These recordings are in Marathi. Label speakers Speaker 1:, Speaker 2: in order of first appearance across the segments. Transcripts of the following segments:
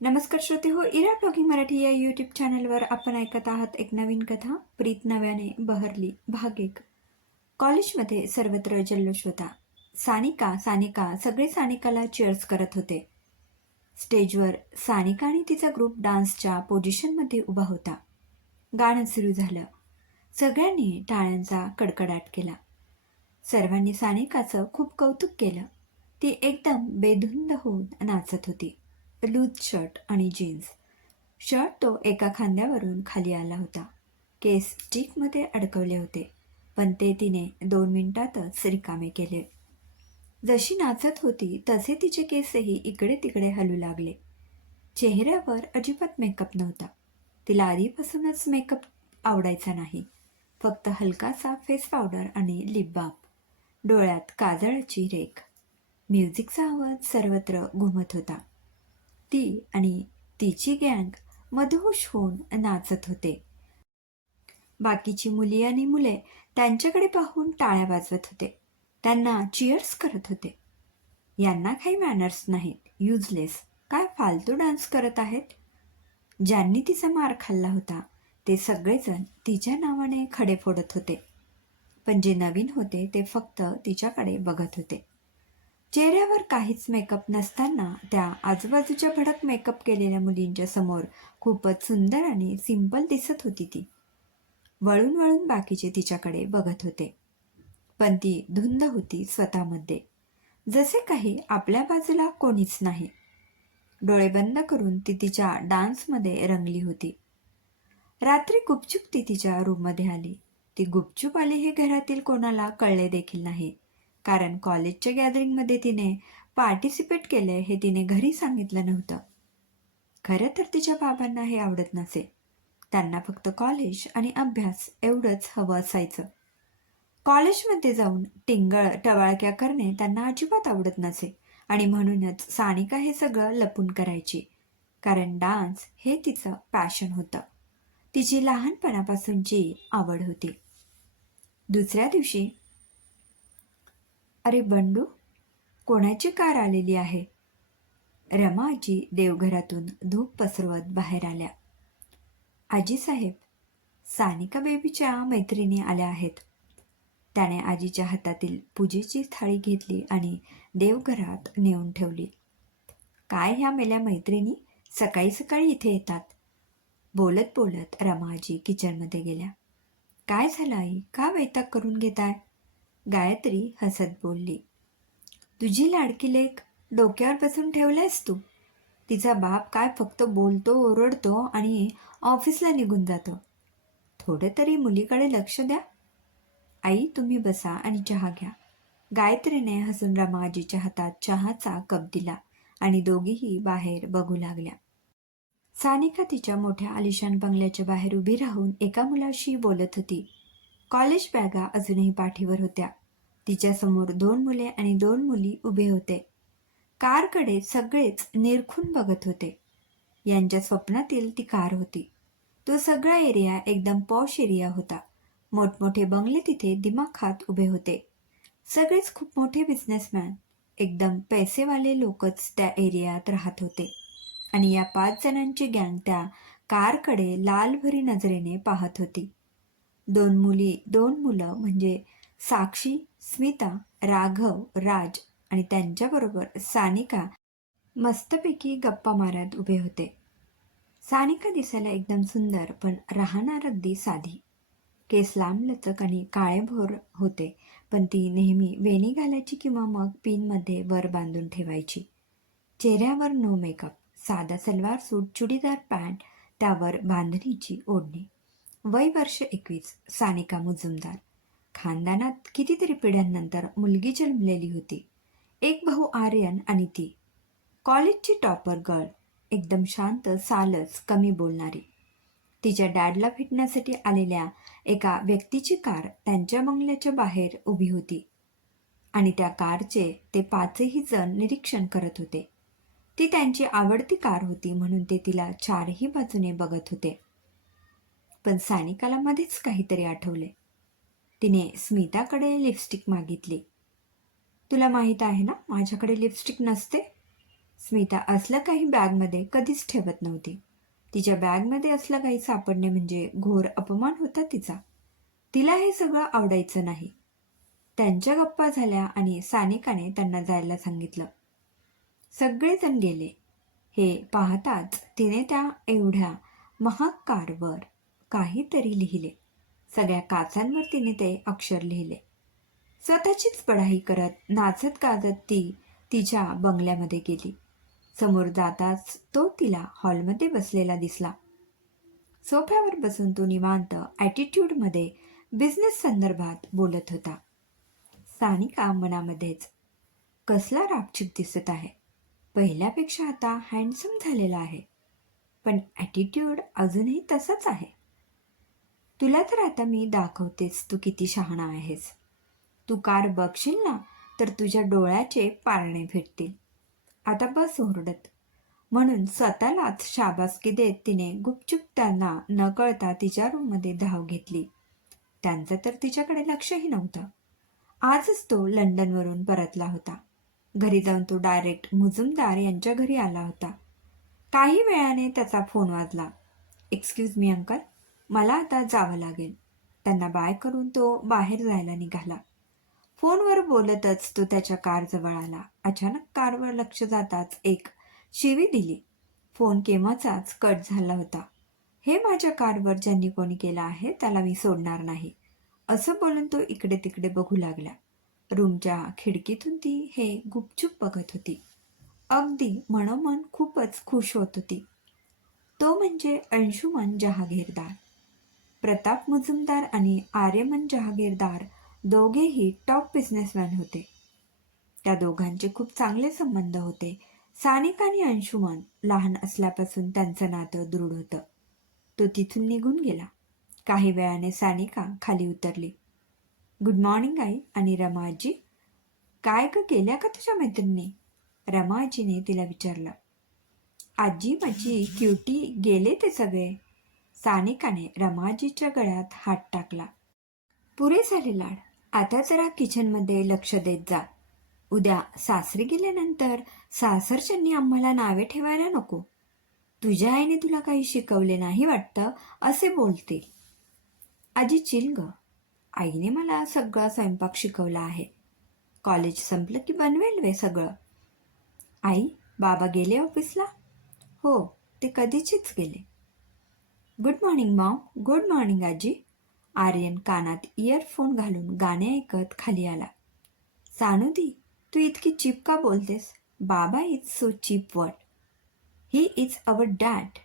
Speaker 1: नमस्कार श्रोते हो इरा टॉकिंग मराठी या यूट्यूब चॅनलवर आपण ऐकत आहात एक नवीन कथा प्रीत नव्याने बहरली भाग एक कॉलेजमध्ये सर्वत्र जल्लोष होता. सानिका सानिका सगळे सानिकाला चेअर्स करत होते. स्टेजवर सानिका आणि तिचा ग्रुप डान्सच्या पोझिशनमध्ये उभा होता. गाणं सुरू झालं. सगळ्यांनी टाळ्यांचा कडकडाट केला. सर्वांनी सानिकाचं खूप कौतुक केलं. ती एकदम बेधुंद होऊन नाचत होती. लूज शर्ट आणि जीन्स. शर्ट तो एका खांद्यावरून खाली आला होता. केस स्टिकमध्ये अडकवले होते पण ते तिने दोन मिनिटातच रिकामे केले. जशी नाचत होती तसे तिचे केसही इकडे तिकडे हलू लागले. चेहऱ्यावर अजिबात मेकअप नव्हता. तिला आधीपासूनच मेकअप आवडायचा नाही. फक्त हलकासा फेस पावडर आणि लिप बाम डोळ्यात काजळाची रेख. म्युझिकचा आवाज सर्वत्र घुमत होता. ती आणि तिची गँग मधोश होऊन नाचत होते. बाकीची मुली आणि मुले त्यांच्याकडे पाहून टाळ्या वाजवत होते. त्यांना चिअर्स करत होते. यांना काही मॅनर्स नाहीत. युजलेस काय फालतू डान्स करत आहेत? ज्यांनी तिचा मार खाल्ला होता ते सगळेजण तिच्या नावाने खडे फोडत होते. पण जे नवीन होते ते फक्त तिच्याकडे बघत होते. चेहऱ्यावर काहीच मेकअप नसताना त्या आजूबाजूच्या भडक मेकअप केलेल्या मुलींच्या समोर खूपच सुंदर आणि सिंपल दिसत होती ती. वळून वळून बाकीचे तिच्याकडे बघत होते. पण ती धुंद होती स्वतःमध्ये. जसे काही आपल्या बाजूला कोणीच नाही. डोळे बंद करून ती तिच्या डान्समध्ये रंगली होती. रात्री गुपचूप ती तिच्या रूममध्ये आली. ती गुपचूप आली हे घरातील कोणाला कळले देखील नाही. कारण कॉलेजच्या गॅदरिंगमध्ये तिने पार्टिसिपेट केले हे तिने घरी सांगितलं नव्हतं. खरं तर तिच्या बाबांना हे आवडत नसे. त्यांना फक्त कॉलेज आणि अभ्यास एवढंच हवं असायचं. कॉलेजमध्ये जाऊन टिंगळ टवाळक्या करणे त्यांना अजिबात आवडत नसे आणि म्हणूनच सानिका हे सगळं लपून करायची. कारण डान्स हे तिचं पॅशन होतं. तिची लहानपणापासूनची आवड होती. दुसऱ्या दिवशी अरे बंडू कोणाची कार आलेली आहे? रमा आजी देवघरातून धूप पसरवत बाहेर आल्या. आजीसाहेब सानिका बेबीच्या मैत्रिणी आल्या आहेत. त्याने आजीच्या हातातील पूजेची थाळी घेतली आणि देवघरात नेऊन ठेवली. काय ह्या मेल्या मैत्रिणी? सकाळी सकाळी इथे येतात. बोलत बोलत रमाजी किचनमध्ये गेल्या. काय झालं आई? का वैताग करून घेताय? गायत्री हसत बोलली तुझी लाडकी लेख डोक्यावर बसून ठेवलायस तू? तिचा बाप काय फक्त बोलतो ओरडतो आणि ऑफिसला निघून जातो. थोडं तरी मुलीकडे लक्ष द्या. आई तुम्ही बसा आणि चहा घ्या. गायत्रीने हसून रमाजीच्या हातात चहाचा कप दिला आणि दोघीही बाहेर बघू लागल्या. सानिका तिच्या मोठ्या आलिशान बंगल्याच्या बाहेर उभी राहून एका मुलाशी बोलत होती. कॉलेज बॅगा अजूनही पाठीवर होत्या. तिच्यासमोर दोन मुले आणि दोन मुली उभे होते. कारकडे सगळेच निरखून बघत होते. यांच्या स्वप्नातील ती कार होती. तो सगळा एरिया एकदम पॉश एरिया होता. मोठमोठे बंगले तिथे दिमाखात उभे होते. सगळेच खूप मोठे बिझनेसमॅन एकदम पैसेवाले लोकच त्या एरियात राहत होते. आणि या पाच जणांची गँग त्या कारकडे लालभरी नजरेने पाहत होती. दोन मुली दोन मुलं म्हणजे साक्षी स्मिता राघव राज आणि त्यांच्याबरोबर सानिका मस्तपैकी गप्पा मारत उभे होते. सानिका दिसायला एकदम सुंदर पण राहणार अगदी साधी. केस लांब लचक आणि काळेभोर होते पण ती नेहमी वेणी घालायची किंवा मग पिनमध्ये वर बांधून ठेवायची. चेहऱ्यावर नो मेकअप साधा सलवार सूट चुडीदार पॅन्ट त्यावर बांधणीची ओढणी. वय वर्ष एकवीस सानिका मुजुमदार. खानदानात कितीतरी पिढ्यांनंतर मुलगी जन्मलेली होती. एक भाऊ आर्यन आणि ती. कॉलेजची टॉपर गर्ल. एकदम शांत सालच कमी बोलणारी. तिच्या डॅडला भेटण्यासाठी आलेल्या एका व्यक्तीची कार त्यांच्या बंगल्याच्या बाहेर उभी होती. आणि त्या कारचे ते पाचही जण निरीक्षण करत होते. ती त्यांची आवडती कार होती म्हणून ते तिला चारही बाजूने बघत होते. पण सानिकाला मध्येच काहीतरी आठवले. तिने स्मिताकडे लिपस्टिक मागितली. तुला माहीत आहे ना माझ्याकडे लिपस्टिक नसते. स्मिता असलं काही बॅगमध्ये कधीच ठेवत नव्हती. तिच्या बॅगमध्ये असलं काही सापडणे म्हणजे घोर अपमान होता तिचा. तिला हे सगळं आवडायचं नाही. त्यांच्या गप्पा झाल्या आणि सानिकाने त्यांना जायला सांगितलं. सगळेजण गेले. हे पाहताच तिने त्या एवढ्या महाग कारवर काहीतरी लिहिले. सगळ्या काचांवर तिने ते अक्षर लिहिले. स्वतःचीच पढाई करत नाचत गाजत ती तिच्या बंगल्यामध्ये गेली. समोर जाताच तो तिला हॉलमध्ये बसलेला दिसला. सोफ्यावर बसून तो निवांत ॲटिट्यूडमध्ये बिझनेस संदर्भात बोलत होता. सानिका मनामध्येच कसला रापचिक दिसत आहे? पहिल्यापेक्षा आता हँडसम झालेला आहे. पण ॲटिट्यूड अजूनही तसाच आहे. तुला तर आता मी दाखवतेच तू किती शहाणा आहेस. तू कार बघशील ना तर तुझ्या डोळ्याचे पारणे भेटतील आता बस ओरडत. म्हणून स्वतःलाच शाबासकी देत तिने गुपचूप त्यांना न कळता तिच्या रूममध्ये धाव घेतली. त्यांचं तर तिच्याकडे लक्षही नव्हतं. आजच तो लंडनवरून परतला होता. घरी जाऊन तो डायरेक्ट मुजुमदार यांच्या घरी आला होता. काही वेळाने त्याचा फोन वाजला. एक्सक्यूज मी अंकल मला आता जावं लागेल. त्यांना बाय करून तो बाहेर जायला निघाला. फोनवर बोलतच तो त्याच्या कारजवळ आला. अचानक कारवर लक्ष जाताच एक शिवी दिली. फोन केव्हाचाच कट झाला होता. हे माझ्या कारवर ज्यांनी कोणी केलं आहे त्याला मी सोडणार नाही. असं बोलून तो इकडे तिकडे बघू लागला. रूमच्या खिडकीतून ती हे गुपचूप बघत होती. अगदी मनोमन खूपच खुश होत होती. तो म्हणजे अंशुमन जहागीरदार. प्रताप मुजुमदार आणि आर्यमन जहागीरदार दोघेही टॉप बिझनेसमॅन होते. त्या दोघांचे खूप चांगले संबंध होते. सानिक आणि अंशुमन लहान असल्यापासून त्यांचं नातं दृढ होतं. तो तिथून निघून गेला. काही वेळाने सानिका खाली उतरली. गुड मॉर्निंग आई आणि रमाजी. काय ग गेल्या का तुझ्या मैत्रिणी? रमाजीने तिला विचारलं. आजी माझी क्युटी गेले ते सगळे. सानिकाने रमाजीच्या गळ्यात हात टाकला. पुरे झाले लाड. आता जरा किचनमध्ये लक्ष देत जा. उद्या सासरी गेल्यानंतर सासरच्यांनी आम्हाला नावे ठेवायला नको. तुझ्या आईने तुला काही शिकवले नाही वाटतं असे बोलतील. आजी चिल आईने मला सगळा स्वयंपाक शिकवला आहे. कॉलेज संपलं की बनवेल वे सगळं. आई बाबा गेले ऑफिसला? हो ते कधीचीच गेले. Good morning mom good morning आजी. आर्यन कानात इयरफोन घालून गाणे ऐकत खाली आला. सानुदी तू इतकी चिप का बोलतेस? बाबा is so cheap what he is our dad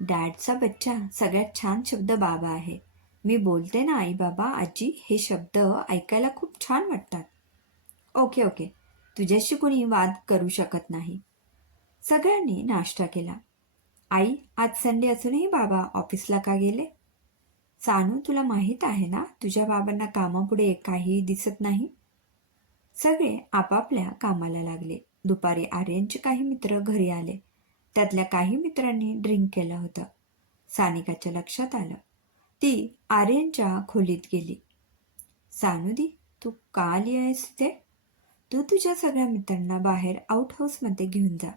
Speaker 1: डॅडचा बच्चा सगळ्यात छान शब्द बाबा आहे. मी बोलते ना आई बाबा आजी हे शब्द ऐकायला खूप छान वाटतात. ओके ओके तुझ्याशी कोणी वाद करू शकत नाही. सगळ्यांनी नाश्ता केला. आई आज संडे असूनही बाबा ऑफिसला का गेले? सानू तुला माहीत आहे ना तुझ्या बाबांना कामापुढे काही दिसत नाही? सगळे आपापल्या कामाला लागले. दुपारी आर्यनचे काही मित्र घरी आले. त्यातल्या काही मित्रांनी ड्रिंक केलं होतं. सानिकाच्या लक्षात आलं. ती आर्यनच्या खोलीत गेली. सानुदी तू का आली आहेस ते तू तुझ्या सगळ्या मित्रांना बाहेर आउट हाऊसमध्ये घेऊन जा.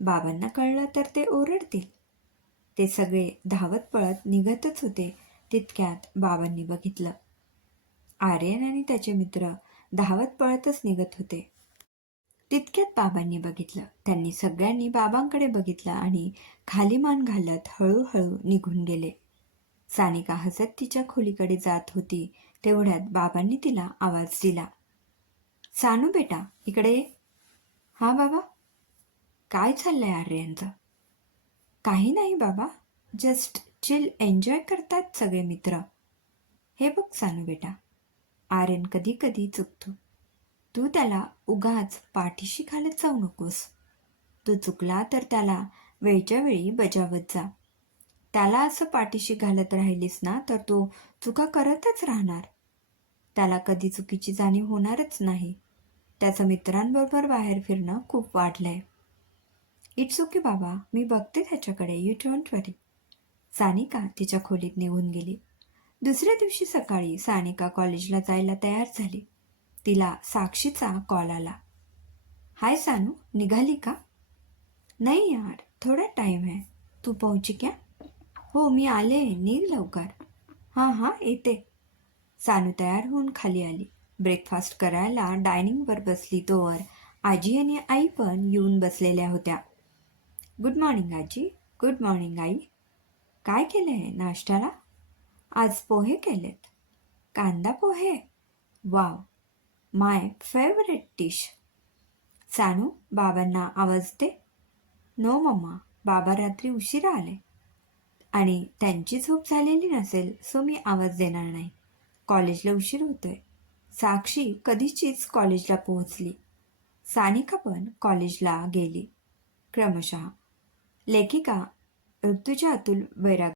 Speaker 1: बाबांना कळलं तर ते ओरडतील. ते सगळे धावत पळत निघतच होते तितक्यात बाबांनी बघितलं. आर्यन आणि त्याचे मित्र धावत पळतच निघत होते. तितक्यात बाबांनी बघितलं. त्यांनी सगळ्यांनी बाबांकडे बघितलं आणि खाली मान घालत हळूहळू निघून गेले. सानिका हसत तिच्या खोलीकडे जात होती तेवढ्यात बाबांनी तिला आवाज दिला. सानू बेटा इकडे हा बाबा काय चाललंय आर्यनचं? काही नाही बाबा जस्ट चिल एन्जॉय करतात सगळे मित्र. हे बघ सानू बेटा आर्यन कधी कधी चुकतो. तू त्याला उगाच पाठीशी घालत जाऊ नकोस. तू चुकला तर त्याला वेळच्या वेळी बजावत जा. त्याला असं पाठीशी घालत राहिलीस ना तर तो चुका करतच राहणार. त्याला कधी चुकीची जाणीव होणारच नाही. त्याचं मित्रांबरोबर बाहेर फिरणं खूप वाढलंय. इट्स ओके बाबा. मी बघते त्याच्याकडे. यू डोंट वरी सानिका तिच्या खोलीत निघून गेली. दुसऱ्या दिवशी सकाळी सानिका कॉलेजला जायला तयार झाली. तिला साक्षीचा कॉल आला. हाय सानू निघाली का? नाही यार थोडा टाईम आहे. तू पोहोची क्या? हो मी आले निघ लवकर. हां हां येते. सानू तयार होऊन खाली आली. ब्रेकफास्ट करायला डायनिंगवर बसली तोवर आजी आणि आई पण येऊन बसलेल्या होत्या. गुड मॉर्निंग आजी. गुड मॉर्निंग आई. काय केलं आहे नाश्त्याला? आज पोहे केलेत. कांदा पोहे. Wow my favourite dish Sanu बाबांना आवाज दे नो मम्मा बाबा रात्री उशिरा आले. आणि त्यांची झोप झालेली नसेल सो मी आवाज देणार नाही. कॉलेजला उशीर होतोय. साक्षी कधीचीच कॉलेजला पोहोचली. सानिका पण कॉलेजला गेली. क्रमशः लेखिका ऋतुजा अतुल वैराग